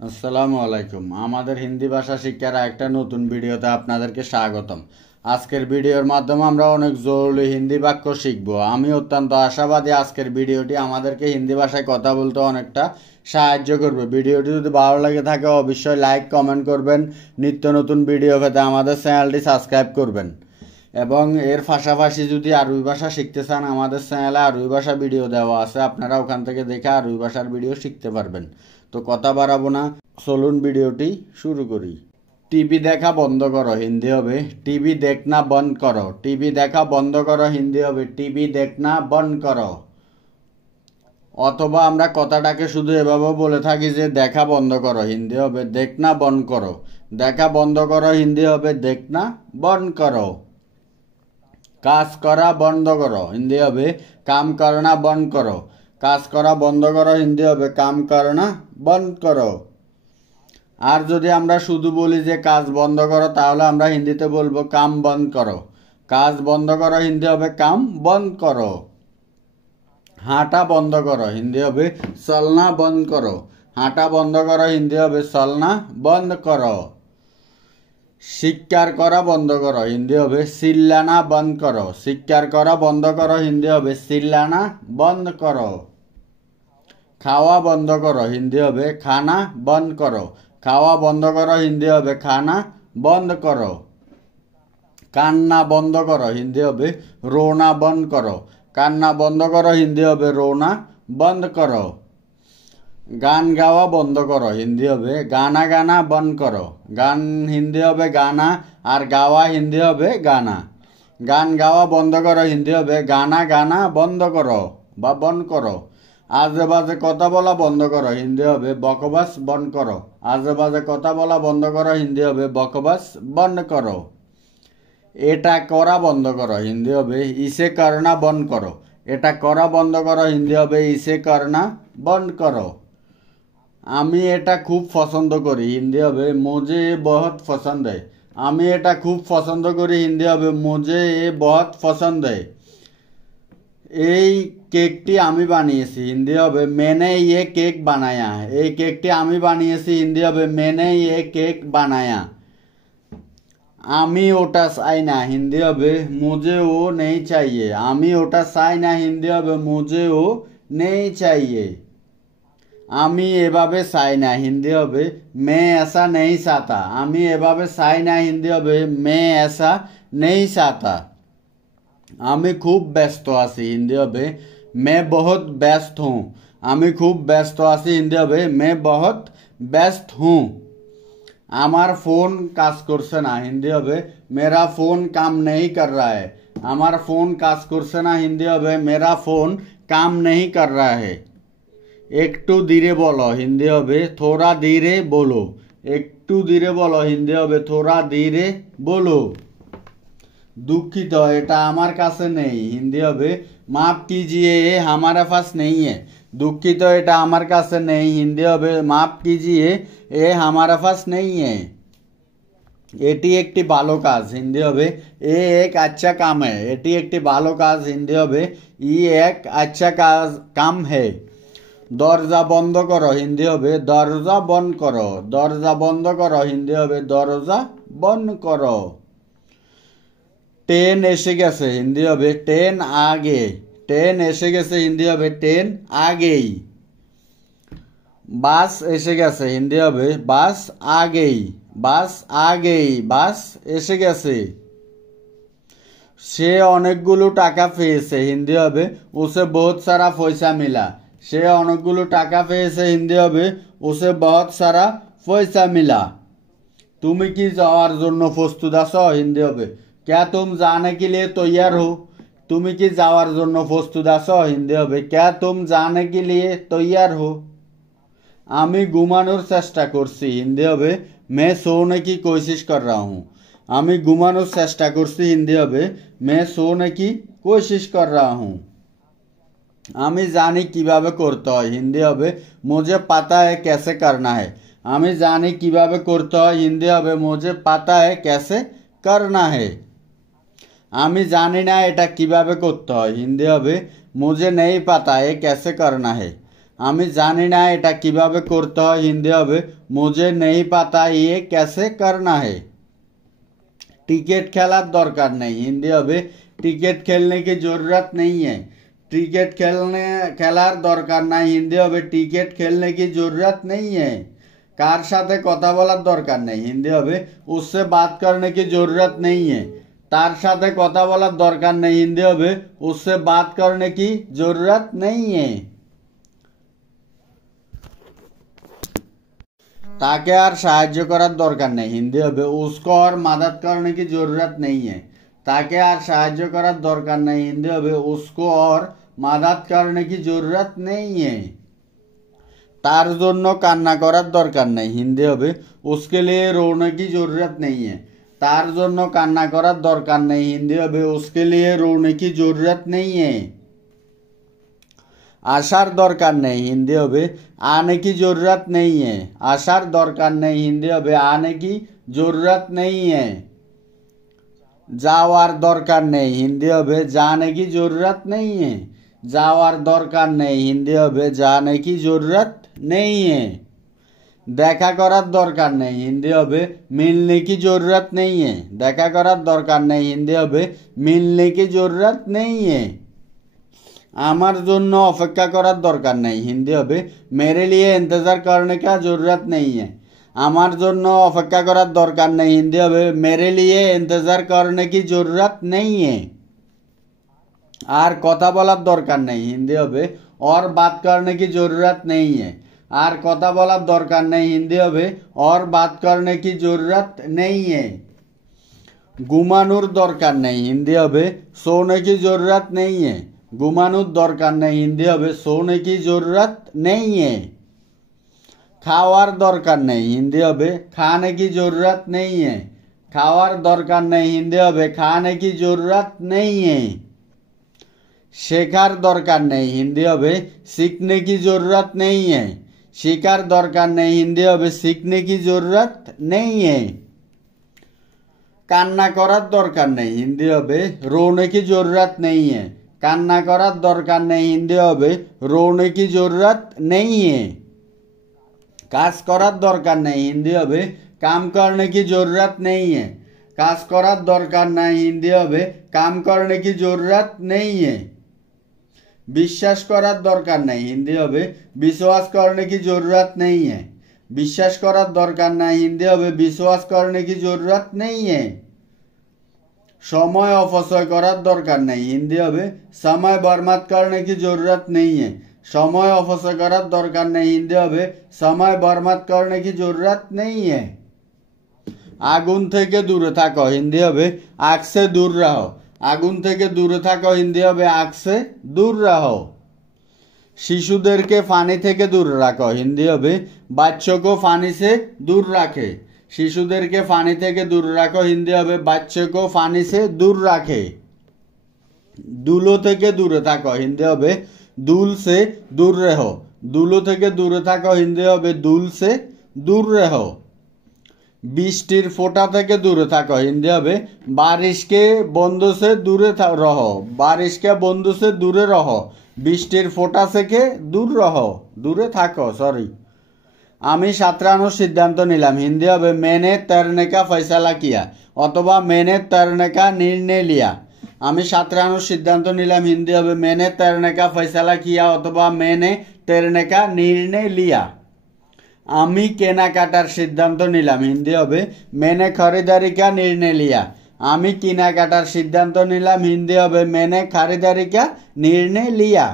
আসসালামু আলাইকুম। আমাদের হিন্দি ভাষা শিক্ষার একটা নতুন ভিডিওতে আপনাদেরকে স্বাগতম। আজকের ভিডিওর মাধ্যমে আমরা অনেক জরুরি হিন্দি বাক্য শিখব। আমি অত্যন্ত আশাবাদী আজকের ভিডিওটি আমাদেরকে হিন্দি ভাষায় কথা বলতে অনেকটা সাহায্য করবে। ভিডিওটি যদি ভালো লাগে থাকে অবশ্যই লাইক কমেন্ট করবেন। নিত্য নতুন ভিডিও পেতে আমাদের চ্যানেলটি সাবস্ক্রাইব করবেন এবং এর পাশাপাশি যদি আরবি ভাষা শিখতে চান আমাদের চ্যানেলে আরবি ভাষা ভিডিও দেওয়া আছে, আপনারা ওখান থেকে দেখে আরবি ভাষার ভিডিও শিখতে পারবেন। তো কথা বাড়াবো না, চলুন ভিডিওটি শুরু করি। টিভি দেখা বন্ধ করো হিন্দি হবে টিভি দেখনা বন্ধ করো। টিভি দেখা বন্ধ করো হিন্দি হবে টিভি দেখনা বন্ধ করো। অথবা আমরা কথাটাকে শুধু এভাবে বলে থাকি যে দেখা বন্ধ করো হিন্দি হবে দেখনা বন্ধ করো। দেখা বন্ধ করো হিন্দি হবে দেখনা বন্ধ করো। কাজ করা বন্ধ করো হিন্দি হবে কাম করনা বন্ধ করো। কাজ করা বন্ধ করো হিন্দি হবে কাম করনা বন্ধ করো। আর যদি আমরা শুধু বলি যে কাজ বন্ধ করো তাহলে আমরা হিন্দিতে বলবো কাম বন্ধ করো। কাজ বন্ধ করো হিন্দি হবে কাম বন্ধ করো। হাঁটা বন্ধ করো হিন্দি হবে চলনা বন্ধ করো। হাঁটা বন্ধ করো হিন্দি হবে চলনা বন্ধ করো। শিকার করা বন্ধ করো হিন্দি হবে চিল্লানা বন্ধ করো। শিকার করা বন্ধ করো হিন্দি হবে চিল্লানা বন্ধ করো। খাওয়া বন্ধ করো হিন্দি হবে খানা বন্ধ করো। খাওয়া বন্ধ করো হিন্দি হবে খানা বন্ধ করো। কান্না বন্ধ করো হিন্দি হবে রোনা বন্ধ করো। কান্না বন্ধ করো হিন্দি হবে রোনা বন্ধ করো। গান গাওয়া বন্ধ করো হিন্দি হবে গানা গানা বন্ধ করো। গান হিন্দি হবে গানা আর গাওয়া হিন্দি হবে গানা। গান গাওয়া বন্ধ করো হিন্দি হবে গানা গানা বন্ধ করো বা বন্ধ করো। আজে বাজে কথা বলা বন্ধ করো হিন্দি হবে বকবাস বন্ধ করো। আজে বাজে কথা বলা বন্ধ করো হিন্দি হবে বকবাস বন্ধ করো। এটা করা বন্ধ করো হিন্দি হবে ইসে করনা বন্ধ করো। এটা করা বন্ধ করো হিন্দি হবে ইসে করনা বন্ধ করো। আমি এটা খুব পছন্দ করি হিন্দি হবে মুঝে বহুত পছন্দ है। আমি এটা খুব পছন্দ করি হিন্দি হবে মুঝে এ বহুত পছন্দ है। এই কেকটি আমি বানিয়েছি হিন্দি হবে मैंने ये केक बनाया है। এই কেকটি আমি বানিয়েছি হিন্দি হবে मैंने ये केक बनाया। আমি ওটা চাই না হিন্দি হবে মুঝে ও নেই চাইয়ে। আমি ওটা চাই না হিন্দি হবে মুঝে ও নেই চাইয়ে। আমি এভাবে চাই না হিন্দি হবে मैं ऐसा नहीं चाहता। আমি এভাবে চাই না হিন্দি হবে मैं ऐसा नहीं चाहता। আমি খুব ব্যস্ত আছি হিন্দি হবে मैं बहुत व्यस्त हूँ। আমি খুব ব্যস্ত আছি হিন্দি হবে मैं बहुत व्यस्त हूँ। আমার ফোন কাজ করছে না হিন্দি হবে मेरा फोन काम नहीं कर रहा है। আমার ফোন কাজ করছে না হিন্দি হবে मेरा फोन काम नहीं कर रहा है। একটু ধীরে বলো হিন্দি হবে থোড়া ধীরে বলো। একটু ধীরে বলো হিন্দি হবে থোড়া ধীরে বলো। দুঃখিত এটা আমার কাছে নেই হিন্দি হবে মাফ कीजिए ये हमारे पास नहीं है। দুঃখিত এটা আমার কাছে নেই হিন্দি হবে মাফ कीजिए ये हमारे पास नहीं है। এটি একটি ভালো কাজ হিন্দি হবে এ এক আচ্ছা কাম है। এটি একটি ভালো কাজ হিন্দি হবে ই এক আচ্ছা কাজ কাম है। দরজা বন্ধ করো হিন্দি হবে দরজা বন্ধ করো। দরজা বন্ধ করো হিন্দি হবে দরজা বন্ধ করো। ট্রেন এসে গেছে হিন্দি হবে ট্রেন আগে। ট্রেন এসে গেছে হিন্দি হবে ট্রেন আগেই। বাস এসে গেছে হিন্দি হবে বাস আগেই। বাস আগেই বাস এসে গেছে। সে অনেকগুলো টাকা পেয়েছে হিন্দি হবে উসে বহুত সারা পয়সা মিলা। সে অনেকগুলো টাকা পেয়েছে হিন্দি হবে উসে বহুত সারা পয়সা মিলা। তুমি কি যাওয়ার জন্য প্রস্তুত আছো হিন্দি হবে क्या तुम जाने के लिए तैयार हो। তুমি কি যাওয়ার জন্য প্রস্তুত আছো হিন্দি হবে क्या तुम जाने के लिए तैयार हो। আমি ঘুমানোর চেষ্টা করছি হিন্দি হবে मैं सोने की कोशिश कर रहा हूँ। আমি ঘুমানোর চেষ্টা করছি হিন্দি হবে मैं सोने की कोशिश कर रहा हूँ। আমি জানি কিভাবে করতে হয় হিন্দি হবে मुझे पता है कैसे करना है। আমি জানি কিভাবে করতে হয় হিন্দি হবে मुझे पता है कैसे करना है। আমি জানি না এটা কিভাবে করতে হয় হিন্দি হবে मुझे नहीं पता है कैसे करना है। আমি জানি না এটা কিভাবে করতে হয় হিন্দি হবে मुझे नहीं पता ये कैसे करना है। टिकट खेलार दरकार नहीं हिंदी হবে टिकट खेलने की जरूरत नहीं है। टिकट खेलार दरकार नहीं हिंदी হবে टिकट खेलने की जरूरत नहीं है। कार साथे कथा बोलार दरकार नहीं हिंदी হবে उससे बात करने की जरूरत नहीं है। तार साथे कथा बोलार दरकार नहीं हिंदी হবে उससे बात करने की जरूरत नहीं है। ताके और साहाय्य करार दरकार नहीं हिंदी হবে उसको और मदद करने की जरूरत नहीं है। ताके और साहाय्य करार दरकार नहीं हिंदी হবে उसको और मदद करने की जरूरत नहीं है। तार जोन्नो कान्ना करार दरकार नहीं हिंदी হবে उसके लिए रोने की जरूरत नहीं है। तार जोन्नो कान्ना करार दरकार नहीं हिंदी হবে उसके लिए रोने की जरूरत नहीं है। आसार दरकार नहीं हिंदी হবে आने की जरूरत नहीं है। आसार दरकार नहीं हिंदी হবে आने की जरूरत नहीं है। जावार दरकार नहीं हिंदी হবে जाने की जरूरत नहीं है। जावार दरकार नहीं हिंदी হবে जाने की जरूरत नहीं है। देखा करार दरकार नहीं हिंदी হবে मिलने की जरूरत नहीं है। देखा करार दरकार नहीं हिंदी হবে मिलने की जरूरत नहीं है। आमार जोन्नो अपेक्षा करार दरकार नहीं हिंदी হবে मेरे लिए इंतजार करने का जरूरत नहीं है। आमार जोन्नो अपेक्षा करार दरकार नहीं हिंदी হবে मेरे लिए इंतजार करने की जरूरत नहीं है। आर कथा बोलार दरकार नहीं हिंदी হবে और बात करने की जरूरत नहीं है। आर कथा बोलार दरकार नहीं हिंदी হবে और बात करने की जरूरत नहीं है। घुमानोर दरकार नहीं हिंदी হবে सोने की जरूरत नहीं है। घुमानोर दरकार नहीं हिंदी হবে सोने की जरूरत नहीं है। खावार दरकार नहीं हिंदी হবে खाने की जरूरत नहीं है। खावार दरकार नहीं हिंदी হবে खाने की जरूरत नहीं है। शेखार दरकार नहीं हिंदी হবে सीखने की जरूरत नहीं है। शिकार दरकार नहीं हिंदी হবে सीखने की जरूरत नहीं है। कान्ना करार दरकार नहीं हिंदी হবে रोने की जरूरत नहीं है। कान्ना करार दरकार नहीं हिंदी হবে रोने की जरूरत नहीं है। काज करार दरकार नहीं हिंदी হবে काम करने की जरूरत नहीं है। काज करार दरकार नहीं हिंदी হবে काम करने की जरूरत नहीं है। विश्वास करार दरकार नहीं हिंदी হবে विश्वास करने की जरूरत नहीं है। विश्वास करार दरकार नहीं हिंदी হবে विश्वास करने की जरूरत नहीं है। समय अपचय करार दरकार नहीं हिंदी হবে समय बर्बाद करने की जरूरत नहीं है। समय अपचय करार दरकार नहीं हिंदी হবে समय बर्बाद करने की जरूरत नहीं है। आगुन थेके दूरे थाको हिंदी হবে आग से दूर रहो। आगुन थेके दूरे थाको हिंदी হবে आग से दूर रहो। शिशुदेरके पानी थेके दूर राखो हिंदी হবে बच्चों को पानी से दूर रखे। शिशुदेरके पानी थेके दूर राखो हिंदी হবে बच्चों को पानी से दूर रखे। दूलो थेके दूरे थाको हिंदी হবে दूल से दूर रहो। दूलो थेके दूरे थाको हिंदी হবে दूल से दूर रहो। বৃষ্টির ফোঁটা থেকে দূরে থাকো হিন্দি হবে बारिश के बंदों से दूरे रहो। बारिश के बंदों से दूरे रहो। বৃষ্টির ফোঁটা থেকে दूर रहो दूरे থাকো सॉरी। আমি সাঁতরানোর সিদ্ধান্ত নিলাম হিন্দি হবে मैंने तैरने का फैसला किया অথবা मैंने तैरने का निर्णय लिया। আমি সাঁতরানোর সিদ্ধান্ত নিলাম হিন্দি হবে मैंने तैरने का फैसला किया অথবা मैंने तैरने का निर्णय लिया। আমি কেনাকাটার সিদ্ধান্ত নিলাম হিন্দি হবে मैंने खरीदारी का निर्णय लिया। আমি কেনাকাটার সিদ্ধান্ত নিলাম হিন্দি হবে मैंने खरीदारी का निर्णय लिया।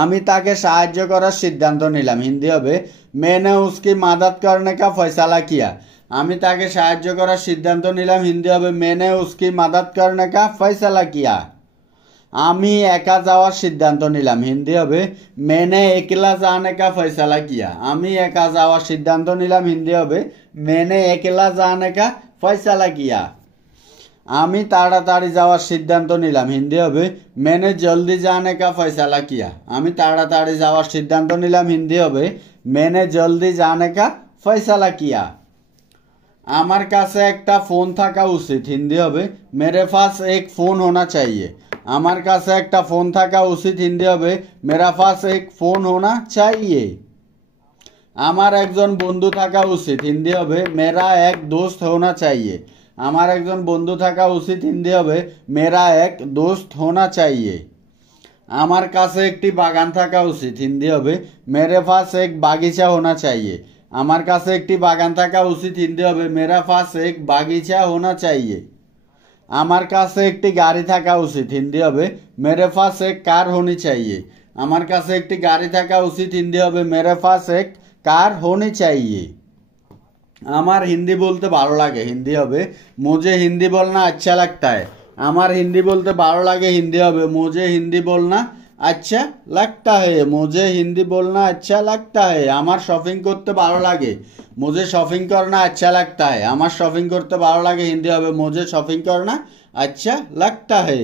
আমি তাকে সাহায্য করার সিদ্ধান্ত নিলাম হিন্দি হবে मैंने उसकी मदद करने का फैसला किया। আমি তাকে সাহায্য করার সিদ্ধান্ত নিলাম হিন্দি হবে मैंने उसकी मदद करने का फैसला किया। আমি একা যাওয়ার সিদ্ধান্ত নিলাম হিন্দি হবে मैंने একলা जाने का फैसला किया। আমি একা যাওয়ার সিদ্ধান্ত নিলাম হিন্দি হবে मैंने একলা जाने का फैसला किया। আমি তাড়াতাড়ি যাওয়ার সিদ্ধান্ত নিলাম হিন্দি হবে मैंने जल्दी जाने का फैसला किया। আমি তাড়াতাড়ি যাওয়ার সিদ্ধান্ত নিলাম হিন্দি হবে मैंने जल्दी जाने का फैसला किया। আমার কাছে একটা ফোন থাকা উচিত হিন্দি হবে मेरे पास एक फोन होना चाहिए। আমার কাছে একটা ফোন থাকা উচিত হিন্দি হবে মেরা পাস এক ফোন হোনা চাইয়ে। আমার একজন বন্ধু থাকা উচিত হিন্দি হবে মেরা এক দোস্ত হোনা চাইয়ে। আমার একজন বন্ধু থাকা উচিত হিন্দি হবে মেরা এক দোস্ত হোনা চাইয়ে। আমার কাছে একটি বাগান থাকা উচিত হিন্দি হবে মেরে পাস এক বাগিচা হোনা চাইয়ে। আমার কাছে একটি বাগান থাকা উচিত হিন্দি হবে মেরা পাস এক বাগিচা হোনা চাইয়ে। আমার কাছে একটি গাড়ি থাকা উচিত হিন্দি হবে মেরে পাস এক কার হোনি চাইয়ে। আমার কাছে একটি গাড়ি থাকা উচিত হিন্দি হবে মেরে পাস এক কার হোনি চাইয়ে। আমার হিন্দি বলতে ভালো লাগে হিন্দি হবে মুঝে হিন্দি বলনা আচ্ছা লাগতা है। আমার হিন্দি বলতে ভালো লাগে হিন্দি হবে মুঝে হিন্দি বলনা আচ্ছা লাগতা है। মুঝে হিন্দি বলনা আচ্ছা লাগতা है। আমার শপিং করতে ভালো লাগে মুঝে শপিং করনা আচ্ছা লাগতা है। আমার শপিং করতে ভালো লাগে হিন্দি হবে মুঝে শপিং করনা আচ্ছা লাগতা है।